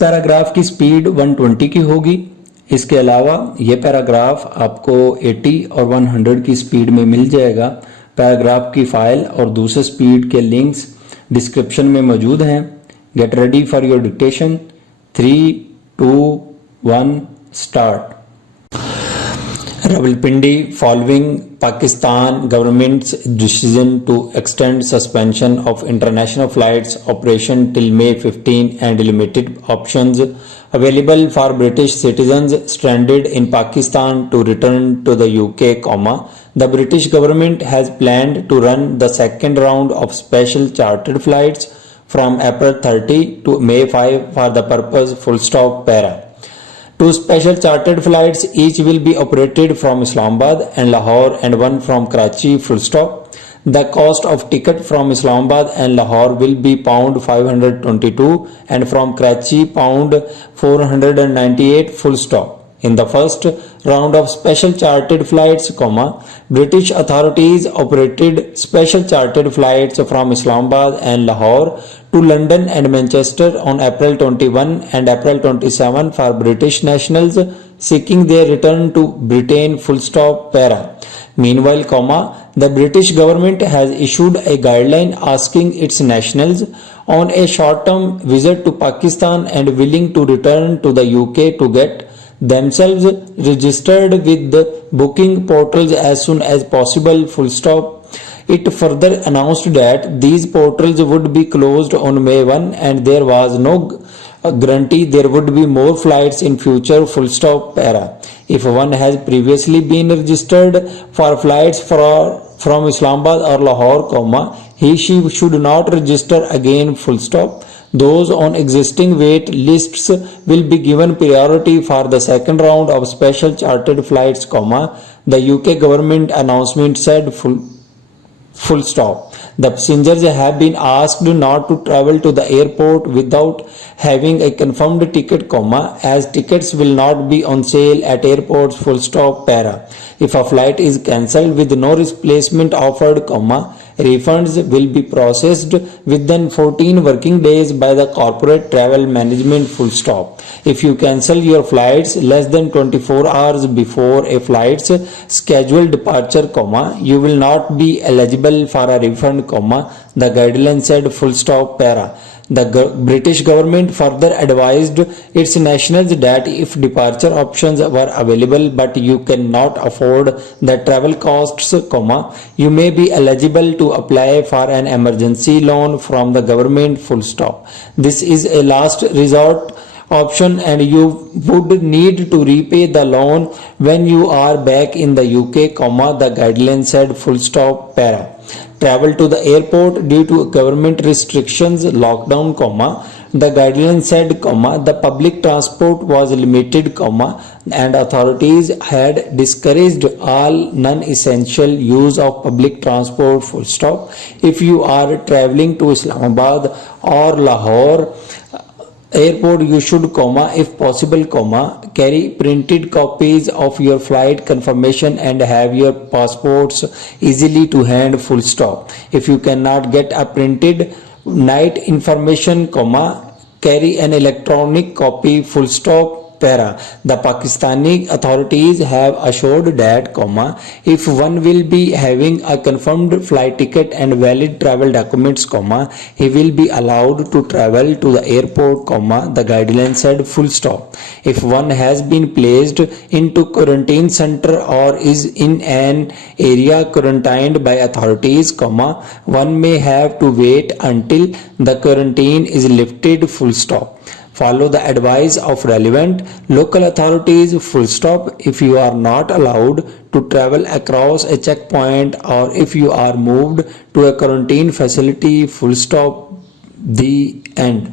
Paragraph की speed 120 की होगी। इसके अलावा ये पैराग्राफ आपको 80 और 100 की स्पीड में मिल जाएगा। पैराग्राफ की फाइल और दूसरे स्पीड के लिंक्स डिस्क्रिप्शन में मौजूद हैं। Get ready for your dictation. 3, 2, 1 start. Rawalpindi, following Pakistan government's decision to extend suspension of international flights operation till May 15 and limited options available for British citizens stranded in Pakistan to return to the UK, the British government has planned to run the second round of special chartered flights from April 30 to May 5 for the purpose para. Two special chartered flights each will be operated from Islamabad and Lahore and one from Karachi The cost of ticket from Islamabad and Lahore will be £522 and from Karachi £498 In the first round of special chartered flights, British authorities operated special chartered flights from Islamabad and Lahore to London and Manchester on April 21 and April 27 for British nationals seeking their return to Britain para. Meanwhile, the British government has issued a guideline asking its nationals on a short-term visit to Pakistan and willing to return to the UK to get themselves registered with the booking portals as soon as possible. It further announced that these portals would be closed on May 1 and there was no guarantee there would be more flights in future. Para. If one has previously been registered for flights from Islamabad or Lahore, she should not register again. Those on existing wait lists will be given priority for the second round of special chartered flights, the UK government announcement said. The passengers have been asked not to travel to the airport without having a confirmed ticket, as tickets will not be on sale at airports. Para. If a flight is cancelled with no replacement offered, refunds will be processed within 14 working days by the corporate travel management. If you cancel your flights less than 24 hours before a flight's scheduled departure, you will not be eligible for a refund, the guideline said. Para. The British government further advised its nationals that if departure options were available but you cannot afford the travel costs, you may be eligible to apply for an emergency loan from the government. This is a last resort option and you would need to repay the loan when you are back in the UK, the guideline said. Para. Travel to the airport due to government restrictions, lockdown, the guideline said, the public transport was limited, and authorities had discouraged all non-essential use of public transport. If you are traveling to Islamabad or Lahore airport, you should, if possible, carry printed copies of your flight confirmation and have your passports easily to hand. If you cannot get a printed night information, carry an electronic copy. Para. The Pakistani authorities have assured that, if one will be having a confirmed flight ticket and valid travel documents, he will be allowed to travel to the airport, the guideline said. If one has been placed into quarantine center or is in an area quarantined by authorities, one may have to wait until the quarantine is lifted. Follow the advice of relevant local authorities. If you are not allowed to travel across a checkpoint or if you are moved to a quarantine facility. The end.